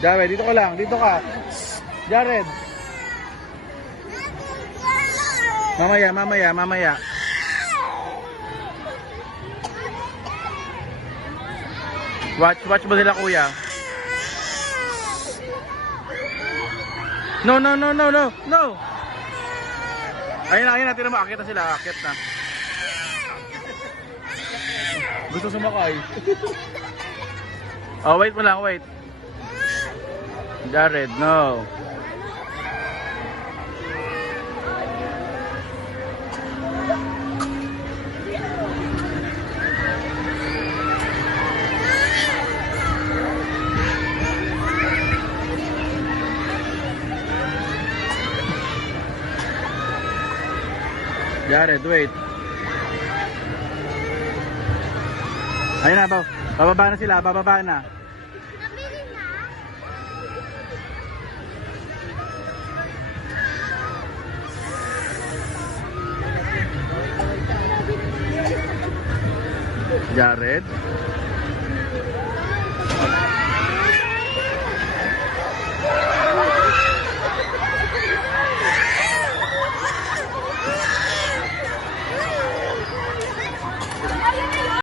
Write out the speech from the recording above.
Jared, dito ka lang. Dito ka. Jared. Mamaya. Watch mo sila, kuya. No. Ayun na, tinan mo, akit na sila, akit na. Gusto sumakay. Oh, wait mo lang, wait. Jared, no. Jared, wait. Ayun na, bababa na sila, bababa na. Jared.